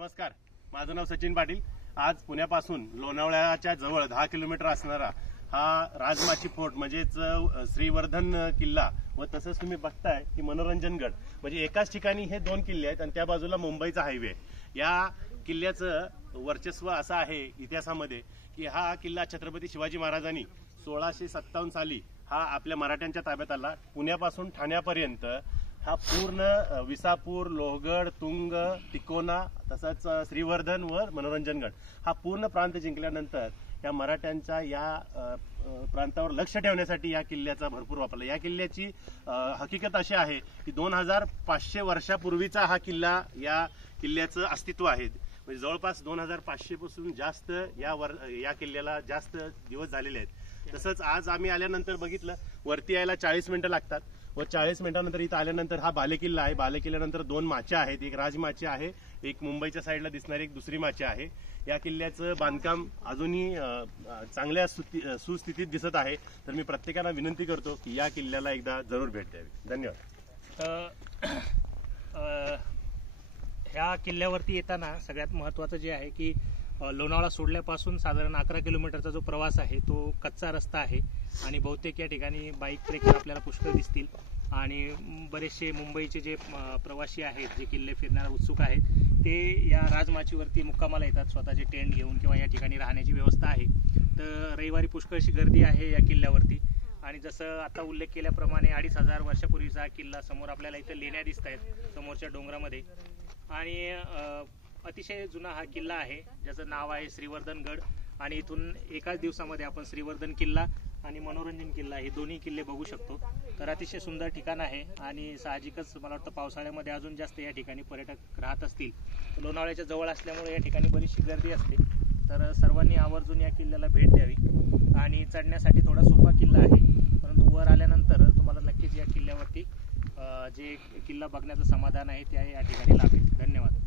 नमस्कार, माझं नाव सचिन पाटील। आज पुण्यापासून लोणावळ्याच्या जवळ 10 किलोमीटर असणारा हा राजमाची फोर्ट म्हणजेच श्रीवर्धन किल्ला व तसंच तुम्ही बघताय की मनोरंजनगड म्हणजे एकाच ठिकाणी हे दोन किल्ले आहेत आणि त्या बाजूला मुंबईचा हायवे। या किल्ल्याचं वर्चस्व असं आहे इतिहासामध्ये की हा किल्ला छत्रपती शिवाजी महाराजांनी 1657 साली हा आपल्या मराठ्यांच्या ताब्यात आला। पुण्यापासून ठाण्यापर्यंत हा पूर्ण विसापूर, लोहगड, तुंग, तिकोना तसंच श्रीवर्धन व मनोरंजनगड हा पूर्ण प्रांत जिंकल्यानंतर या मराठ्यांच्या या प्रांतावर लक्ष ठेवण्यासाठी या किल्ल्याचा भरपूर वापरला। या किल्ल्याची हकीकत अशी आहे की 2500 वर्षापूर्वीचा हा किल्ला, या किल्ल्याचं अस्तित्व आहे। म्हणजे जवळपास 2500 पासून जास्त या किल्ल्याला जास्त दिवस झालेले आहेत। तसंच आज आम्ही आल्यानंतर बघितलं वरती यायला 40 मिनिटं लागतात व 40 मिनिटांनंतर इथं आल्यानंतर हा बालेकिल्ला आहे। बालेकिल्ल्यानंतर दोन माच्या आहेत, एक राजमाची आहे, एक मुंबईच्या साईडला दिसणारी एक दुसरी माची आहे। या किल्ल्याचं बांधकाम अजूनही चांगल्या सुस्थितीत दिसत आहे। तर मी प्रत्येकाला विनंती करतो की या किल्ल्याला एकदा जरूर भेट द्यावी। धन्यवाद। ह्या किल्ल्यावरती येताना सगळ्यात महत्त्वाचं जे आहे की लोणावळा सोडल्यापासून साधारण 11 किलोमीटरचा जो प्रवास आहे तो कच्चा रस्ता आहे आणि बहुतेक या ठिकाणी बाईक ट्रेकर आपल्याला पुष्कळ दिसतील आणि बरेचसे मुंबईचे जे प्रवासी आहेत जे किल्ले फिरण्याला उत्सुक आहेत ते या राजमाचीवरती मुक्कामाला येतात स्वतःचे टेंट घेऊन किंवा या ठिकाणी राहण्याची व्यवस्था आहे। तर रविवारी पुष्कळशी गर्दी आहे या किल्ल्यावरती आणि जसं आता उल्लेख केल्याप्रमाणे 2500 वर्षापूर्वीचा किल्ला समोर आपल्याला इथे लेण्या दिसत आहेत समोरच्या डोंगरामध्ये आणि अतिशय जुना हा किल्ला आहे ज्याचं नाव आहे श्रीवर्धनगड आणि इथून एकाच दिवसामध्ये आपण श्रीवर्धन किल्ला आणि मनोरंजन किल्ला हे दोन्ही किल्ले बघू शकतो। तर अतिशय सुंदर ठिकाण आहे आणि साहजिकच मला वाटतं पावसाळ्यामध्ये अजून जास्त या ठिकाणी पर्यटक राहत असतील। लोणावळ्याच्या जवळ असल्यामुळे या ठिकाणी बरीचशी गर्दी असते। तर सर्वांनी आवर्जून या किल्ल्याला भेट द्यावी आणि चढण्यासाठी थोडा सोपा किल्ला आहे, परंतु वर आल्यानंतर तुम्हाला नक्कीच या किल्ल्यावरती जे किल्ला बघण्याचं समाधान आहे ते या ठिकाणी लाभेल। धन्यवाद।